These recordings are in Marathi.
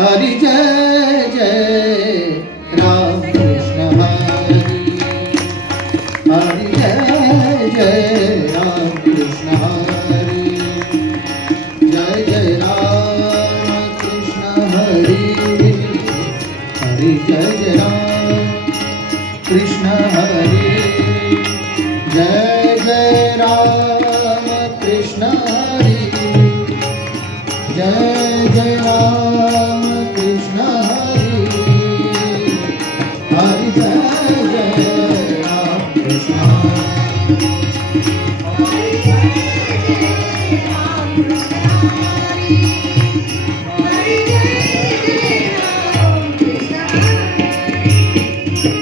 हरि जय जय राम कृष्ण हरि, हरि जय जय राम कृष्ण हरि, जय जय राम कृष्ण हरि, हरि जय जय राम कृष्ण हरि, जय जय राम कृष्ण हरि, जय जय राम कृष्ण हरि, हरि जय जय राम कृष्ण हरि, हरि जय जय राम कृष्ण हरि, हरि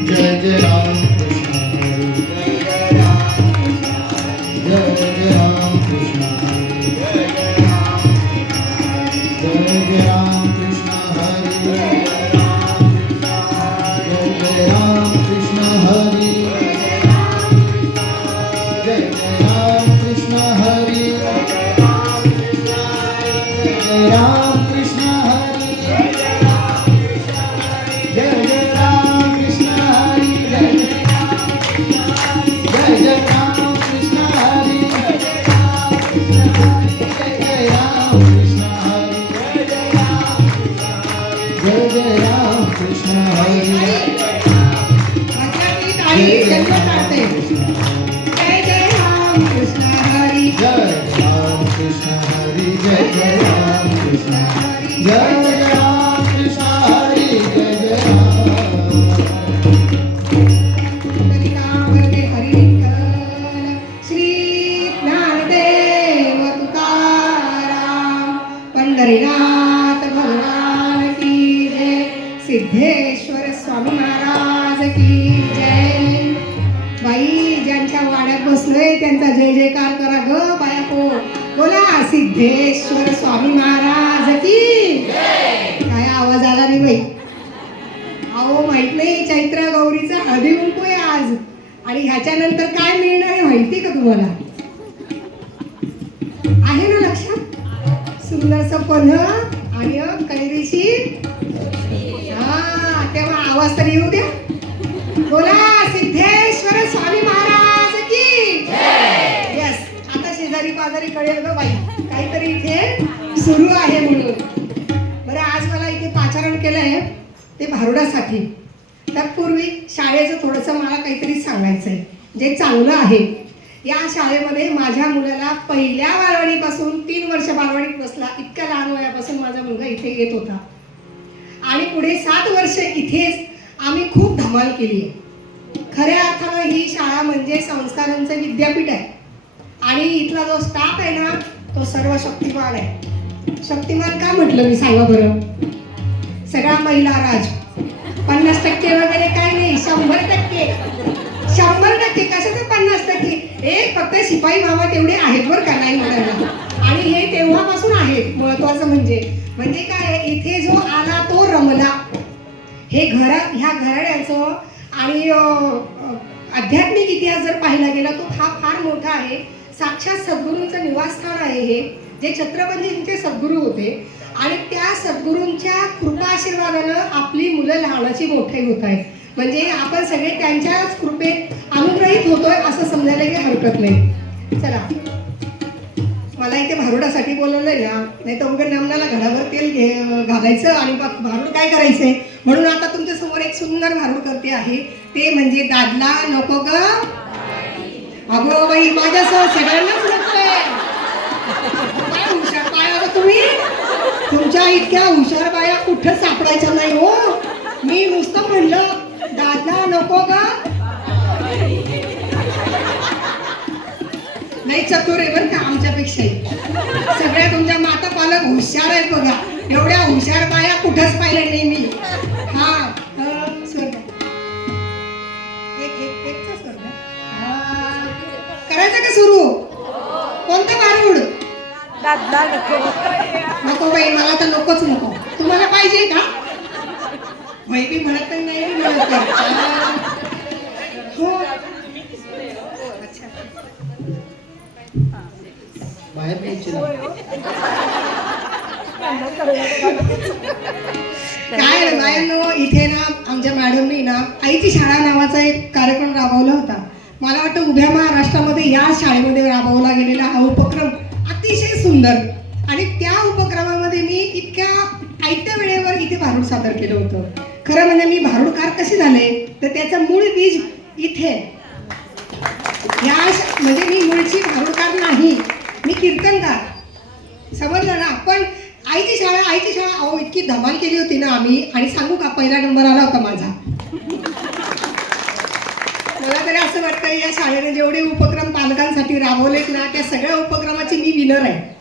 जय जय राम कृष्ण हरि, जय जय राम कृष्ण हरि, जय जय राम कृष्ण हरि, जय जय राम कृष्ण हरि, जय जय राम कृष्ण हरि, जय जय राम कृष्ण हरि, जय जय राम कृष्ण हरि, जय जय राम कृष्ण हरि, जय जय राम कृष्ण हरि, जय जय राम कृष्ण हरि, जय जय राम कृष्ण हरि, जय जय राम कृष्ण हरी, जय राम कृष्ण हरि, जय जय राम कृष्ण हरि, जय जय राम कृष्ण हरि, जय जय राम, हरी विठ्ठल श्री ज्ञानदेव तुकाराम पंढरीनाथ भगवान की जय, सिद्धेश्वर स्वामी महाराज की जय. बाई ज्यांच्या वाड्यात बसलोय त्यांचा जय जयकार करा ग बाया को, बोला सिद्धेश्वर स्वामी महाराज की काय आवाज आला नाही बाई. अहो माहित नाही चैत्र गौरीचा हळदी कुंकू आहे आज, आणि ह्याच्यानंतर काय मिळणार आहे माहिती का तुम्हाला? आहे ना लक्षात? सुंदरसं पन्ह आणि कैरीची, हा तेव्हा आवाज तर येऊ द्या. बोला सिद्धेश्वर स्वामी महाराज की यस. आता शेजारी पाजारी कळेल ग बाई काहीतरी इथे सुरू आहे म्हणून. बरं आज मला इथे पाचारण केलंय ते भारुडासाठी. त्यापूर्वी शाळेचं थोडंसं मला काहीतरी सांगायचं आहे जे चांगलं आहे. या शाळेमध्ये माझ्या मुलाला पहिल्या बालवाडीपासून 3 वर्ष बालवाडीत बसला, इतक्या लहान वयापासून माझा मुलगा इथे येत होता, आणि पुढे 7 वर्ष इथेच आम्ही खूप धमाल केली आहे. खऱ्या अर्थानं ही शाळा म्हणजे संस्कारांचं विद्यापीठ आहे, आणि इथला जो स्टाफ आहे ना तो सर्व शक्तिमान आहे. शक्तिमान का म्हटलं मी सांगा बरं? सगळा महिला राज, 50% वगैरे काय नाही, 100%. 100% कशाचं 50%? एक फक्त शिपाई मामा तेवढे आहेत बरं का, नाही म्हणायला. आणि हे तेव्हापासून आहेत. महत्वाचं म्हणजे काय, इथे जो आला तो रमला. हे ह्या घराण्याचं आणि आध्यात्मिक इतिहास जर पाहिला गेला तो हा फार मोठा आहे. साक्षात सद्गुरूंचं निवासस्थान आहे हे, जे छत्रपतींचे सद्गुरू होते, आणि त्या सद्गुरूंच्या कृपा आशीर्वादानं आपली मुलं लहानाची मोठी होत आहेत. म्हणजे आपण सगळे त्यांच्याच कृपेत अनुग्रहित होतोय असं समजायला काही हरकत नाही. चला, मला इथे भारुडासाठी बोलवलंय ना, नाही तर उघड नामनाला घडाभर तेल घालायचं आणि भारूड काय करायचंय. म्हणून आता तुमच्या समोर एक सुंदर भारूड करते आहे, ते म्हणजे दादला नको ग. अगो बाई माझ्यासह सगळ्यांनाच नकोय. काय हुशार बाया तुम्ही, तुमच्या इतक्या हुशार बाया कुठं सापडायच्या नाही हो. मी नुसतं म्हणलं दादला नको ग. नाही चतुर आहे बरं का आमच्यापेक्षाही. सगळ्या तुमच्या माता पालक हुशार आहेत बघा. एवढ्या हुशार बाया कुठंच पाहिल्या नाही मी. हा स्वर्ग एकचा स्वर्ग करायचं का सुरू? कोणतं भारूड? नको बाई, मला तर नकोच नको. तुम्हाला पाहिजे का? मी म्हणत नाही, हो अच्छा. बाहेर न्यायची ना. काय रे बायांनो, इथे ना आमच्या मॅडमनी ना आईची शाळा नावाचा एक कार्यक्रम राबवला होता. मला वाटतं उभ्या महाराष्ट्रामध्ये या शाळेमध्ये राबवला गेलेला हा उपक्रम अतिशय सुंदर. आणि त्या उपक्रमामध्ये मी इतक्या आयत्या वेळेवर इथे भारूड सादर केलं होतं. खरं म्हणजे मी भारूडकार कसे झाले तर त्याचं मूळ बीज इथे. म्हणजे मी मूळची भारूडकार नाही, मी कीर्तनकार. समजलं ना. पण आईची शाळा अहो इतकी धमाल केली होती ना आम्ही. आणि सांगू का, पहिला नंबर आला होता माझा. मला तरी असं वाटतं या शाळेने जेवढे उपक्रम पालकांसाठी राबवलेत ना त्या सगळ्या उपक्रमाची मी विनर आहे.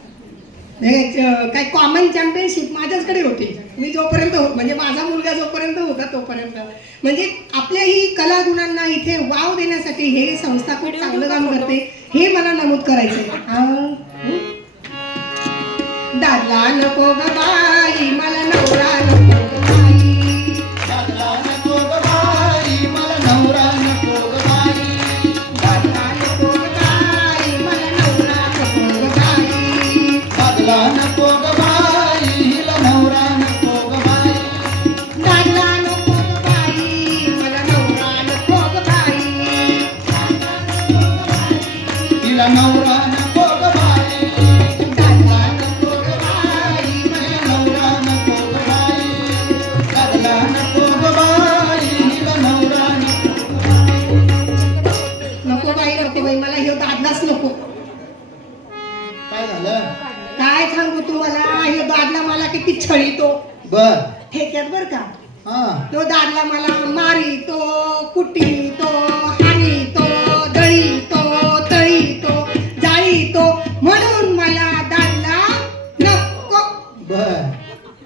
काय कॉमन चॅम्पियनशिप माझ्याचकडे होती. मी जोपर्यंत म्हणजे माझा मुलगा जोपर्यंत होता तोपर्यंत. म्हणजे आपल्या ही कलागुणांना इथे वाव देण्यासाठी हे संस्था खूप चांगलं काम करते हे मला नमूद करायचंय. दादला नको ग बाई मला नवरा नको ग बाई. दादला नको ग बाई मला नवरा नको ग बाई. दादला नको ग बाई मला नवरा नको ग बाई. दादला नको ग बाई हिला नवरा नको ग बाई. दादला नको ग बाई मला नवरा नको ग बाई. हिला नवरा नको ग बाई. दादला नको ग बाई हिला नवरा नको ग बाई. दादला नको ग बाई हिला नवरा नको बाई मला हे दादलाच नको. काय झालं? काय सांगू तुम्हाला, हे दादला मला किती छळीतो बर. ठेक्यात बर का. हा. तो दादला मला मारितो, कुटीतो, हाणीतो, दळीतो, तळीतो, जाळीतो. म्हणून मला दादला नको. बर.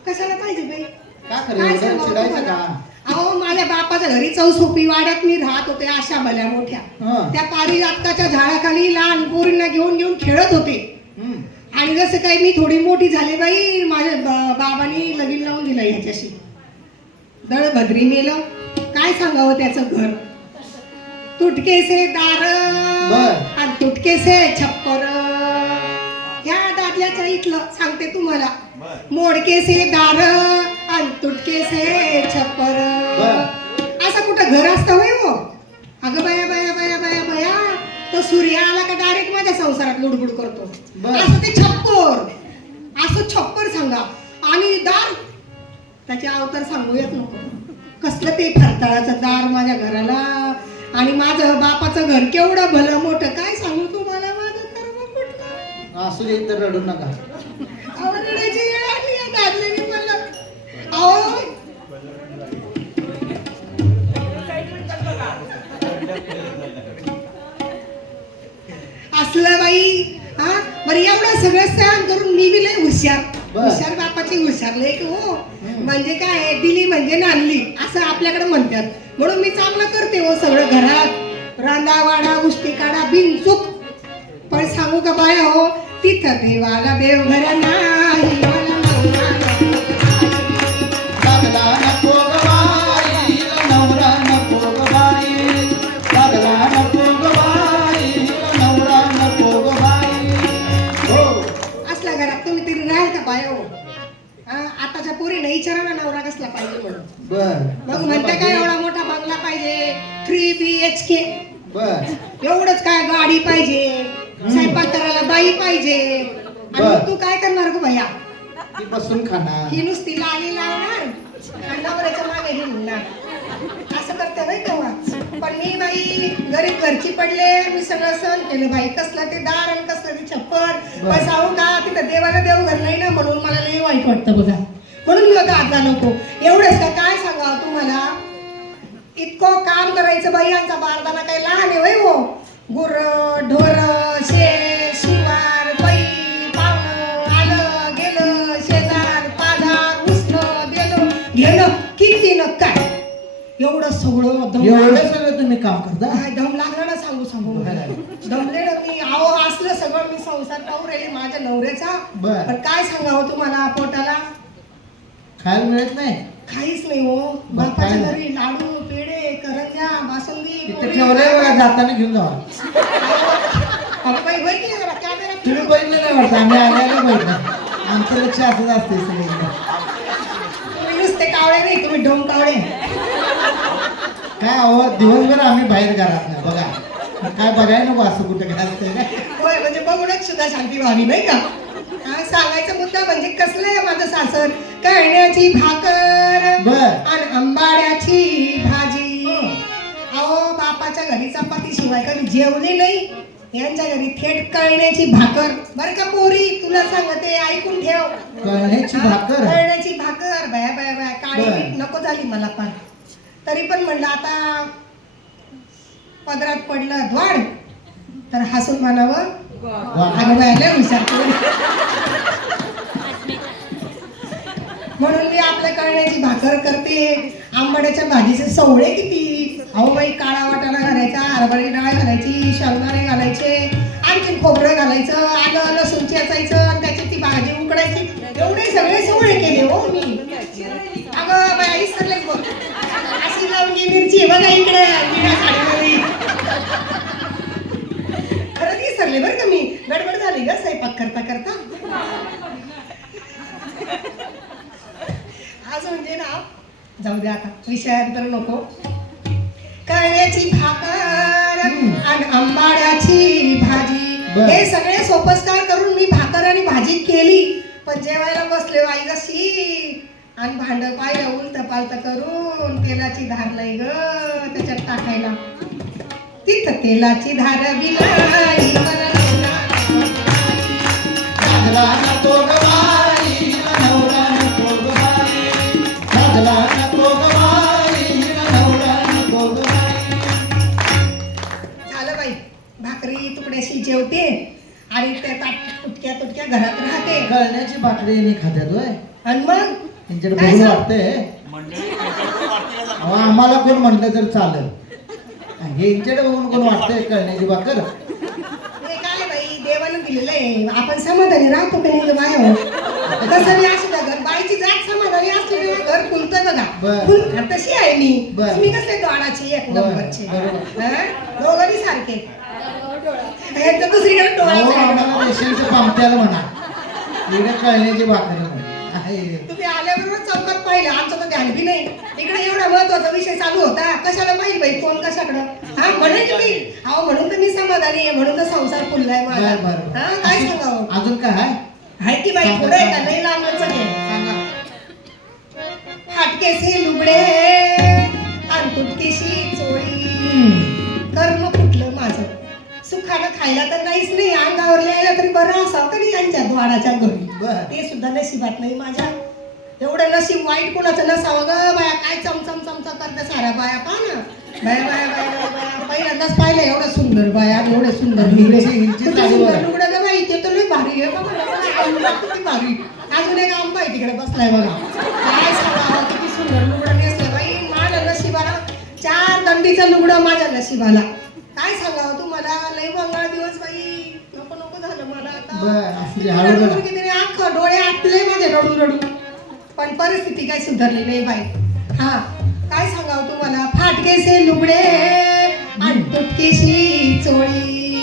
कशाला पाहिजे बाई? का खरं काय एवढं सांगावं चिडायचं तुम्हाला? का? अहो माझ्या बापाच्या घरी चौसोपी वाड्यात मी राहत होते अशा भल्या मोठ्या. हा. त्या पारिजातकाच्या झाडाखाली लहान पोरींना घेऊन घेऊन खेळत होते. हम्म. आणि जसं काही मी थोडी मोठी झाली बाई माझ्या बाबांनी लगीन लावून दिलं ह्याच्याशी. दळभद्री मेलं. काय सांगावं त्याचं घर. तुटकेसे दार बर. आणि तुटकेसे छप्पर. ह्या दादल्याच्या इथलं सांगते तुम्हाला. मोडकेसे दार आणि तुटकेसे छप्पर. असं कुठं घर असतं होय हो? अगं बाया बाया बाया बाया बाया, तो सूर्य आला का डायरेक्ट माझ्या संसारात लुडबुड करतो. असं ते छप्पर, असं छप्पर सांगा. आणि दार त्याचे अवतार सांगूयाच नको. कसलं ते फरताळाचं दार माझ्या घराला. आणि माझं बापाचं घर केवढं भलं मोठं. काय सांगू तुम्हाला माझं कर्म कुठलं. असू दे तर रडू नका. आवडण्याची वेळ आली या दादल्याने मला. अहो असलं बाई. हा बरं एवढं सगळं सहन करून मी बी लय हुशार. हुशार बापाची हुशारले की हो. म्हणजे काय दिली म्हणजे नांदली असं आपल्याकडे म्हणतात. म्हणून मी चांगलं करते हो सगळं घरात. रांदा वाडा उष्टी काढा बिनचूक. पण सांगू का बाया हो, तिथं देवाला देव घर नाही. मला नवरा नको ग बाई. दादला नको ग बाई हिला नवरा नको ग बाई. दादला नको ग बाई हिला नवरा नको ग बाई. हो. असल्या घरात तुम्ही तरी राहाल का बाया हो? आताच्या पोरीने विचारा ना नवरा कसला पाहिजे म्हणून. बर. मग म्हणते काय एवढा मोठा बंगला पाहिजे 3 BHK. बर. एवढंच काय गाडी पाहिजे, स्वयंपाक करायला बाई पाहिजे. आणि तू काय करणार ग भैया? ती बसून खाणार. ही नुसती लाली लावणार आणि नवऱ्याच्या मागे हे म्हणणार. असं करते नाही तेव्हा. पण मी बाई गरीब घरची पडले. मी सगळं सहन केलं बाई. कसलं ते दार आणि कसलं ते छप्पर. पण सांगू का तिथं देवाला देव घर नाही ना म्हणून मला लई वाईट वाटतं बघा. म्हणून मी होता आता नको. एवढंच का काय सांगावं तुम्हाला. इतकं काम करायचं बाई. यांचा बारदाना काही लहान आहे वय हो. गुर ढोर शेर शिवार बाई पाहुणं आलं गेलं शेजार पाजार उष्ण देणं घेणं किती न काय एवढं सगळं दम. एवढं सगळं तुम्ही काम करता? काय दम लागला ना सांगू सांगू. दमले ना मी. अहो असलं सगळं मी संसार पाहू राहिले माझ्या नवऱ्याचा. बर. पण काय सांगावं तुम्हाला पोटाला खायला मिळत नाही. काहीच नाही हो. बापाच्या घरी लाडू पेढे करंज्या बासुंदी तिथे ठेवलंय बघा, जाताना घेऊन जावा. अगं बाई होय की जरा कॅमेरा तुम्ही बघितलं नाही वाटतं, आम्ही आल्याला बघितलं. आमचं लक्ष असंच असते सगळे. तुम्ही नुसते कावळे नाही, तुम्ही ढोंग कावळे. काय अहो, दिवसभर आम्ही बाहेर घरात नाही बघा. काय बघाय नको असं कुठं काय असतंय काय. होय म्हणजे बघूनच सुद्धा शांती व्हावी नाही का. हा सांगायचा मुद्दा म्हणजे कसलं आहे माझं सासर, कळण्याची भाकर बर. आणि आंबाड्याची भाजी. अहो बापाच्या घरी चपाती शिवाय कधी जेवले नाही, यांच्या घरी थेट कळण्याची भाकर. बरं का पोरी, तुला सांगते ऐकून ठेव. कळण्याची भाकर. कळण्याची भाकर. बाया बाया बाया काळी बरं. मीठ नको झाली मला पण. तरी पण म्हणलं आता पदरात पडलं द्वाड तर हसून म्हणावं वा. अगं बाया लय हुशार तू. म्हणून मी आपल्या कळण्याची भाकर करते. आंबाड्याच्या भाजीचे सवळे किती. अहो बाई, काळा वाटाणा घालायचा, हरभऱ्याची डाळ घालायची, शेंगदाणे घालायचे, आणखीन खोबरं घालायचं, आलं लसूण चेचायचं आणि त्याची ती भाजी उकडायची. एवढे सगळे सवळे केले हो मी. अगं बाया विसरले बघ. अशी लवंगी मिरची बघा इकडे निळ्या साडीमध्ये. खरंच विसरले बरं का मी. गडबड झाली ग स्वयंपाक करता करता. आज म्हणजे ना, जाऊ दे आता विषयांतर नको. कळण्याची भाकर आणि आंबाड्याची भाजी, बर. हे सगळे सोपस्कार करून मी भाकर आणि भाजी केली. पण जेवायला बसले बाई जशी आणि भांड पाहिलं उलट पालत करून, तेलाची धार नाही ग त्याच्यात टाकायला. तिथं तेलाची धार बिलाई मला लागला नको ग बाई, नवरा नको ग बाई. लागला नको ग बाई, नवरा नको ग बाई. झालं बाई, भाकरी तुकड्याशी जेवते आणि त्या तुटक्या तुटक्या घरात राहते. कळण्याची भाकरी नाही खात्यात होय. आणि मग त्यांच्याकडे काय बघून सांग? वाटतंय अहो, आम्हाला कोण म्हटलं तर चालेल. हे यांच्याकडे बघून कोण वाटतंय कळण्याची भाकर. हे काय बाई, देवानं दिलेलं आहे. आपण समाधानी राहतो का नाही बाया. तसं मी असू द्या, घर बाईची जात समाधानी असली ना घर फुलतंय बघा. बर. फुल तशी आहे मी. बर. तुम्ही कसले दोडाची एक बर. नंबरचे. बरोबर. हा? दोघंही सारखे. एक तर दुसरीकडे अहो, डोळा. आम्हाला रेशनच्या पामत्याला म्हणा, इकडे कळण्याची भाकर म्हणा. आहे. तुम्ही आल्याबरोबर चौकात पाहिलं, आमचं तर ध्यान बी नाही. इकडे एवढा महत्वाचा विषय चालू होता, कशाला पाहिजे बाई फोन कशाकडं. हा म्हणून की मी, अहो म्हणून तर मी समाधानी आहे, म्हणून तर संसार फुललाय माझा. बर, बर. हा काय सांगावं. अजून काय आहे? आहे की बाई, थोडं आहे का नाही लांबच आहे. सांगा. फाटकेसे लुगडे आणि तुटकेशी चोळी, कर्म फुटलं माझं. सुखानं खायला तर नाहीच नाही, अंगावर लिहायला तरी बरं असावं तरी यांच्या द्वाराच्या घरी. बर. ते सुद्धा नशिबात नाही माझ्या. एवढं नशीब वाईट कोणाचं नसावं ग बाया. काय चमचम चमचम करते साऱ्या बाया. पहा ना बाया बाया बाया बाया बाया. पहिल्यांदाच पाहिलं एवढं सुंदर बाया, एवढे सुंदर लुगडे. हिंची किती साडी सुंदर बघा. लुगडं ग बाई, ते तर लई भारी आहे बघा. किती भारी. अजून एक आंबा आहे तिकडे बसलाय बघा. काय सांगावं, किती सुंदर लुगडं नेसलं बाई. माझ्या नशिबाला 4 दंडीचं लुगडं माझ्या नशिबाला. काय सांगावं तुम्हाला, लई बंगाळ दिवस बाई. नको नको झालं मला आता. बर, असू दे, हळू बोला. किती अख्खं डोळे आटले माझे रडू रडू. पण परिस्थिती काही सुधारली नाही बाई. हा काय सांगावं तुम्हाला, फाटकेसे लुगडे आणि तुटकेशी चोळी.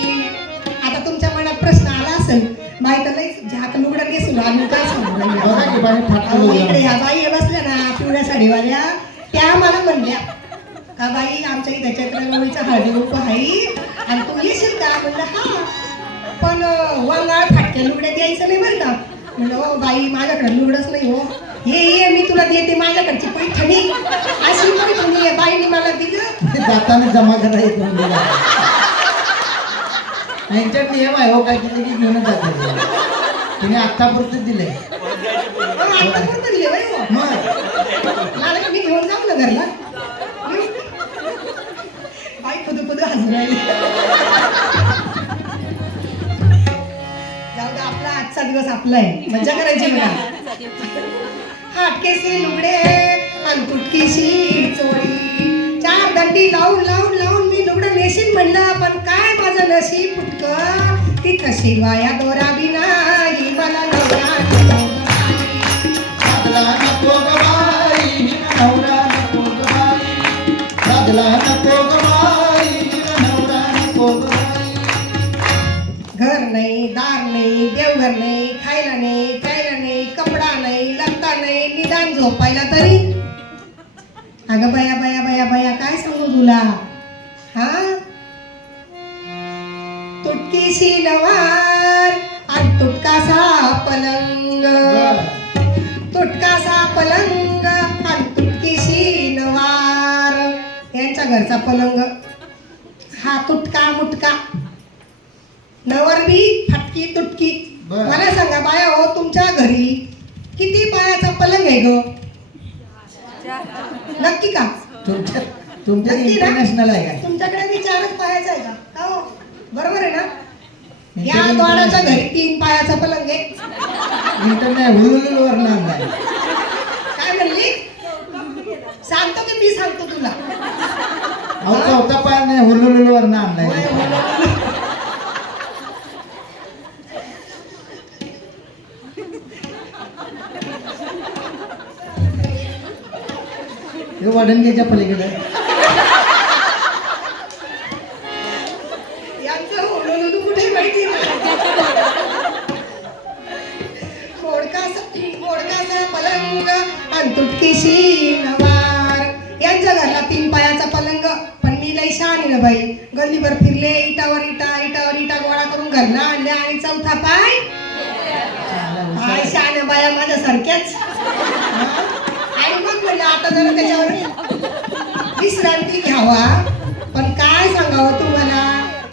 आता तुमच्या मनात प्रश्न आला असेल, बाई तर लई हात लुगडं घेसून आम्ही काय सांगू बघा की बाई, फाटकं अहो, लुगडं. इकडे ह्या बाई बसल्या ना पिवळ्या साडीवाल्या, त्या मला म्हणल्या का बाई आमच्या इथे चैत्रगौरीचा हळदी कुंकू आहे आणि तू येशील का. म्हणलं हा, पण वंगाळ फाटक्या लुगड्यात यायचं नाही बरं का. म्हणलं हो बाई, माझ्याकडे लुगडंच नाही हो. ये मी तुला देते माझ्याकडची पैठणी. अशी पैठणी आहे बाईने मला दिलं. जाताना जमा करा येत यांच्यात नियम आहे हो, काय तिथे की घेऊनच जातात. तिने आत्तापुरतं दिलंय. आता कोणतं दिले बाई हो. मग मला का मी घेऊन जाऊ ना घरला. बाई पुदू पुदू हसून राहिले. जाऊ दे, आपला आजचा दिवस आपला आहे, मजा करायची बघा. फाटकेसे लुगडे आणि तुटकीशी चोळी, 4 दंडी लावून लावून लावून मी लुगडं नेशीन म्हणलं, पण काय माझं नशीब फुटकं. तिथं शिवाया दोरा बिना ही मला नवरा नको ग बाई. लागला नको ग बाई, नवरा नको ग बाई. लागला नको ग बाई, नवरा नको ग बाई. घर नाही, दार नाही, देवघर नाही, खायला नाही, प्यायला नाही, कपडा नाही, लत्ता नाही, निदान झोपायला तरी. अगं बया बया बया बया काय सांगू तुला. हा तुटकीशी नवार आणि तुटकासा पलंग, तुटकासा पलंग आणि तुटकीशी नवार. यांच्या घरचा पलंग हा तुटका मुटका, नवर बी फटकी तुटकी. बर. मला सांगा बाया हो, तुमच्या घरी किती पायाचा पलंग आहे ग? नक्की का? तुमच्या नक्की ना? इंटरनॅशनल आहे काय? तुमच्याकडे बी 4च पायाचा आहे का? का हो? बरोबर आहे ना? या द्वाराच्या घरी 3 पायाचा पलंग आहे. इंटरनॅशनल हुलुलुलवर नांद आहे. काय म्हणली? सांगतो की मी सांगतो तुला. अहो चौथा पाय नाही हुलुलुलवर नांद आहे. हे वडणगेच्या पलीकडे यांचं हुलुलुलू कुठे माहिती नाही. मोडकाचा पलंग आणि तुटकीशी नवार. यांच्या घरला 3 पायाचा पलंग, पण मी लई शहाणी ना बाई. गल्लीभर फिरले, इटावर इटा गोळा करून घरला आणल्या आणि चौथा पाय काय शहाण्या बाया माझ्या सारख्याच. आणि मग म्हणलं आता जरा त्याच्यावर विश्रांती घ्यावा. पण काय सांगावं तुम्हाला,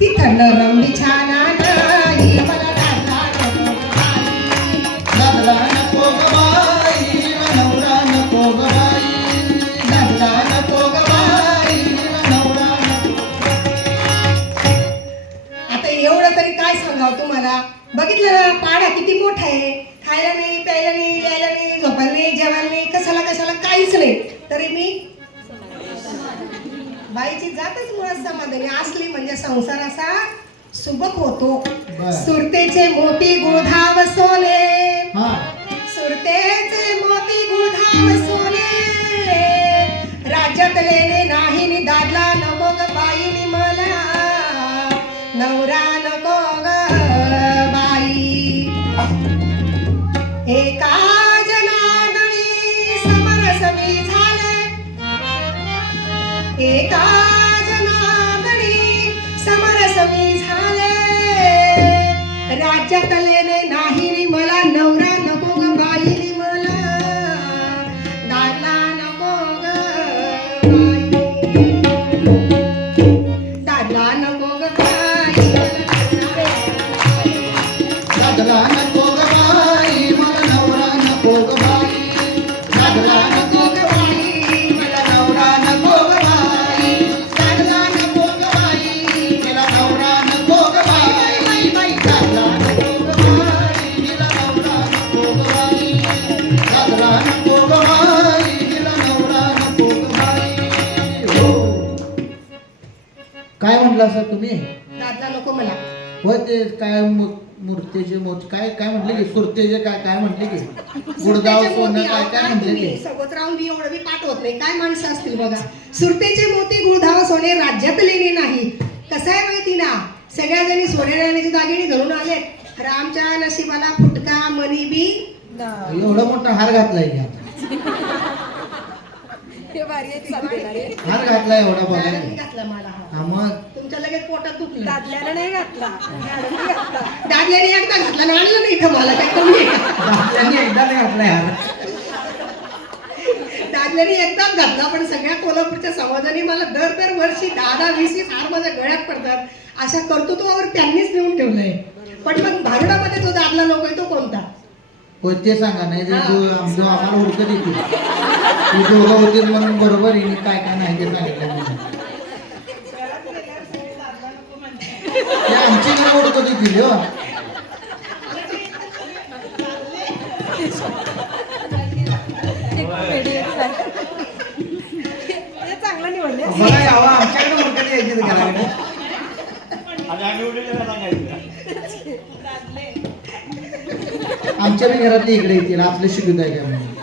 ती थंड रंगी छान नाही मला दादला नको ग बाई, नवरा नको ग बाई. दादला नको ग बाई, नवरा नको. आता एवढं तरी काय सांगावं तुम्हाला. बघितलं ना पाडा किती मोठा आहे. खायला नाही, प्यायला नाही, लिहायला नाही, झोपायला नाही, जेवायला नाही, कशाला काहीच नाही. तरी मी बाईची जातच मुळात समाधानी असली म्हणजे संसार असा सुबक होतो. बर. सुरतेचे मोती गुळधाव सोने, हा सुरतेचे मोती गुळधाव सोने, राज्यात लेणे नाही नि दादला नको ग बाईनी मला, नवरा नको ग बाई. एका जनार्दनी समरसमी झाले, एका जनार्दनी समरसमी झाले, राज्यात लेणे नाही नि मला, नवरा नको ग बाई मला, दादला नको ग बाई, दादला नको ग बाई. दादला नको ग बाई, मला नवरा नको ग बाई. दादला नको ग बाई, मला नवरा नको ग बाई. दादला नको ग बाई, मला नवरा नको ग बाई. दादला नको ग बाई, मला नवरा नको ग बाई. दादला नको ग बाई, मला नवरा नको ग बाई. हो. काय म्हटलं सर तुम्ही? दादला नको मला. होय ते काय मूर्तीचे काय काय म्हटले की सुरतेचे काय काय म्हटले की गुडगाव सोनं काय काय म्हटले की सोबत राहून मी एवढं मी पाठवत नाही. काय माणसं असतील बघा. सुरतेचे मोती गुळधाव सोने राज्यात लेणे नाही. कसं आहे माहिती ना, सगळ्या जणी सोने राहण्याची दागिने घालून आलेत. खरं आमच्या नशिबाला फुटका मनी बी एवढा मोठा हार घातलाय की आता. हार घातलाय एवढा बघा दादांनी की. घातला मला हा. हा मग तुमच्या लगेच पोटात दुखलं. दादल्याला नाही घातला. दादल्याने एकदा घातला ना, आणलं नाही इथं मला काय कमी आहे का? दादल्याने एकदा नाही घातलाय हार. दादल्याने एकदाच घातला, पण सगळ्या कोल्हापूरच्या समाजाने मला दर वर्षी 10-20 हार माझ्या गळ्यात पडतात. अशा कर्तृत्वावर त्यांनीच नेऊन ठेवलंय. पण मग भारुडामध्ये जो दादला नकोय तो कोणता? होय ते सांगा नाही जे जो आम्हाला ओळखत येते ते दोघं होते म्हणून बरोबर आहे काय काय नाही ते सांगितलं मी. ते आमची घरं ओळखत येतील हो. हे चांगलं निवडले. मला यावं आमच्याकडे ओळखत यायची घराकडे. आमच्या बी घरातले इकडे येतील आपले शिकून आहे का म्हणून.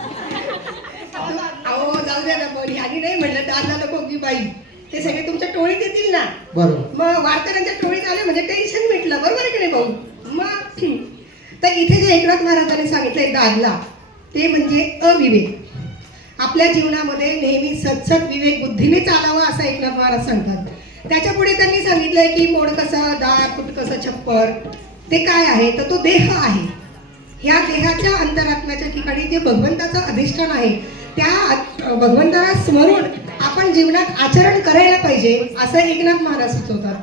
अहो जाऊ द्या ना, पण ह्यानी नाही म्हणलं दादा नको की बाई. ते सगळे तुमच्या टोळीत येतील ना, बरोबर. मग वारकऱ्यांच्या टोळीत आले म्हणजे टेन्शन मिटलं. बरोबर आहे की नाही भाऊ मग तर इथे जे एकनाथ महाराजांनी सांगितलंय दादला ते म्हणजे अविवेक. आपल्या जीवनामध्ये नेहमी सत्सत विवेक बुद्धीने चालावा असं एकनाथ महाराज सांगतात. त्याच्या पुढे त्यांनी सांगितलंय की मोड कसा दार कुठ कसं छप्पर, ते काय आहे तर तो देह आहे. ह्या देहाच्या अंतरात्म्याच्या ठिकाणी जे भगवंताचं अधिष्ठान आहे त्या भगवंताला स्मरून आपण जीवनात आचरण करायला पाहिजे असं एकनाथ महाराज सुचवतात.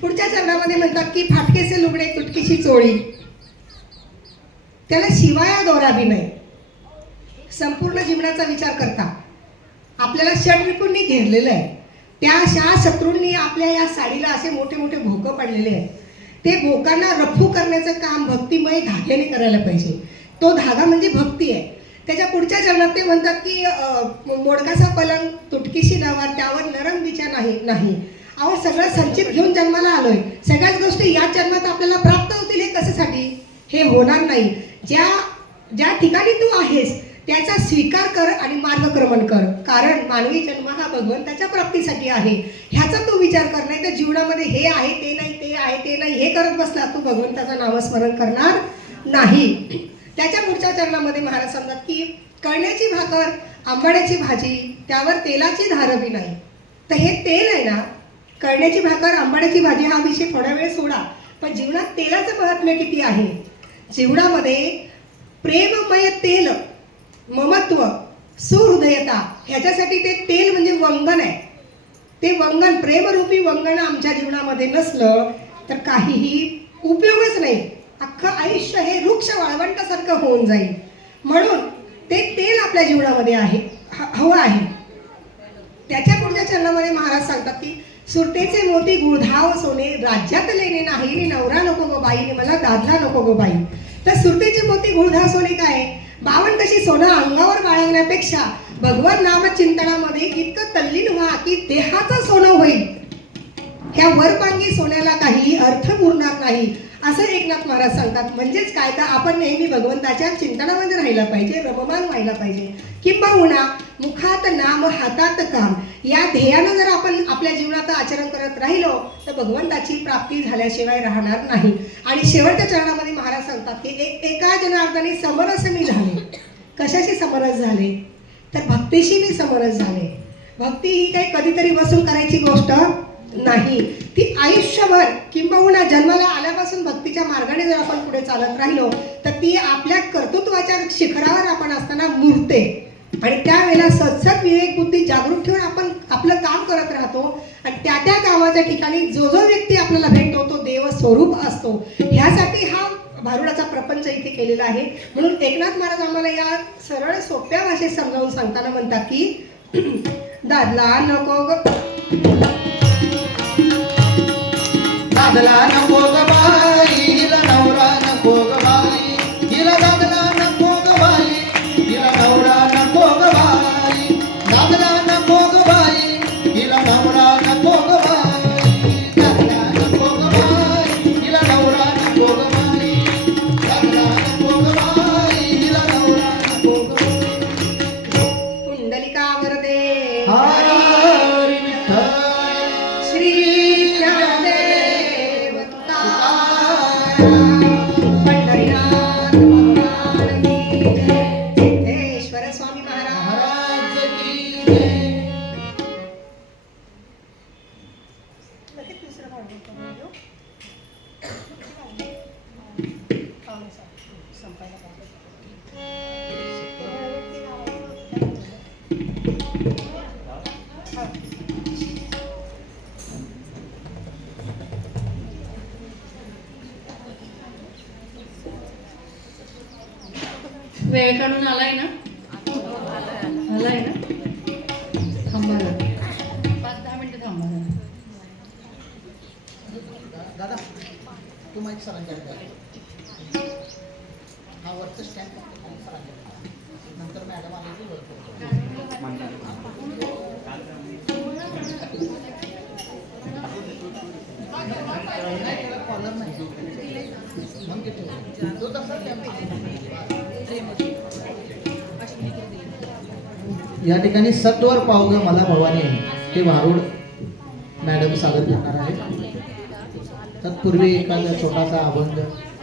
पुढच्या चरणामध्ये म्हणतात की फाटकेसे लुगडे तुटकीशी चोळी, त्याला शिवाया दोरा बी नाही. संपूर्ण जीवनाचा विचार करता आपल्याला षड्रिपूंनी घेरलेलं आहे. त्या अशा शत्रूंनी आपल्या या साडीला असे मोठे मोठे भोकं पाडलेले आहेत. ते भोकांना रफू करण्याचं काम भक्तिमय धाग्याने करायला पाहिजे. तो धागा म्हणजे भक्ती आहे. त्याच्या पुढच्या चरणात ते म्हणतात की मोडकाचा पलंग तुटकीशी नवार त्यावर नरम विचार नाही. अहो सगळं संचित घेऊन जन्माला आलोय, सगळ्याच गोष्टी या जन्मात आपल्याला प्राप्त होतील हे कशासाठी? हे होणार नाही. ज्या ठिकाणी तू आहेस त्याचा स्वीकार कर आणि मार्गक्रमण कर. कारण मानवी जन्म हा भगवंताच्या प्राप्तीसाठी आहे. ह्याचा तू विचार कर. नाही तर जीवनामध्ये हे आहे ते नाही, ते आहे ते नाही हे करत बसला तू भगवंताचं नामस्मरण करणार नाही. त्याच्या पुढच्या चरणामध्ये महाराज सांगतात की कळण्याची भाकर आंबाड्याची भाजी त्यावर तेलाची धारबी नाही. तर हे तेल आहे ना, कळण्याची भाकर आंबाड्याची भाजी हा विषय थोडा वेळ सोडा, पण जीवनात तेलाचं महत्त्व किती आहे. जीवनामध्ये प्रेममय तेल, ममत्व, सुहृदयता ह्याच्यासाठी ते तेल म्हणजे वंगण आहे. ते वंगण प्रेमरूपी वंगण आमच्या जीवनामध्ये नसलं तर काहीही उपयोगच नाही. अख्खं आयुष्य हे वृक्ष वाळवंटासारखं होऊन जाईल. म्हणून ते तेल आपल्या जीवनामध्ये आहे हवं आहे. त्याच्या पुढच्या चरणामध्ये महाराज सांगतात की सुरतेचे मोती गुळधाव सोने राज्यात लेणे नाही नि नवरा नको गो बाई नि मला दादला नको गो बाई. तर सुरतेचे मोती गुळधाव सोने काय? बावन्न कशी सोनं अंगावर बाळगण्यापेक्षा भगवत नाम चिंतनामध्ये इतकं तल्लीन व्हा की देहाचं सोनं होईल. ह्या वरपांगी सोन्याला काही अर्थ पुरणार नाही असं एकनाथ महाराज सांगतात. म्हणजेच काय तर आपण नेहमी भगवंताच्या चिंतनामध्ये राहायला पाहिजे, रममान व्हायला पाहिजे. किंबहुना मुखात नाम हातात काम या ध्येयानं जर आपण आपल्या जीवनात आचरण करत राहिलो तर भगवंताची प्राप्ती झाल्याशिवाय राहणार नाही. आणि शेवटच्या चरणामध्ये महाराज सांगतात की एका जनार्दनी समरस मी झाले. कशाशी समरस झाले तर भक्तीशी मी समरस झाले. भक्ती ही काही कधीतरी बसून करायची गोष्ट नाही. ती आयुष्यभर किंबहुना जन्माला आल्यापासून भक्तीच्या मार्गाने जर आपण पुढे चालत राहिलो तर ती आपल्या कर्तृत्वाच्या शिखरावर आपण असताना मुरते. आणि त्यावेळेला सत्सत विवेक बुद्धी जागृत ठेवून आपण आपलं काम करत राहतो. आणि त्या त्या कामाच्या ठिकाणी जो व्यक्ती आपल्याला भेटतो तो देव स्वरूप असतो. ह्यासाठी हा भारुडाचा प्रपंच इथे केलेला आहे. म्हणून एकनाथ महाराज आम्हाला या सरळ सोप्या भाषेत समजावून सांगताना म्हणतात की दादला नको ग दादला नको ग बाई, हिला नवरा नको ग बाई, हिला दादला नको ग बाई, हिला नवरा नको ग बाई, दादला नको ग बाई, हिला नवरा नको ग बाई, दादला नको ग बाई, हिला नवरा नको ग बाई, दादला नको ग बाई, हिला नवरा नको ग बाई. पुंडलिका वरदे हरी विठ्ठल श्री ज्ञानदेव तुकाराम पंढरीनाथ भगवान की जय. सिद्धेश्वर स्वामी महाराज महाराज की जय. लगेच दुसरं भांडण करून घेऊ. संपायला पाहिजे. वेळ काढून आलाय ना? आलाय ना? थांबा ना. 5-10 मिनिटं थांबा ना. दादा तू माहिती सरांच्या हा वरचं स्टॅम्प नंतर मॅडम आले की कॉलर नाही मग ते ठेव तो तसा या ठिकाणी सत्वर पाव ग मला भवानी ते भारूड मॅडम सादर करणार आहे. तत्पूर्वी एखादा छोटासा अभंग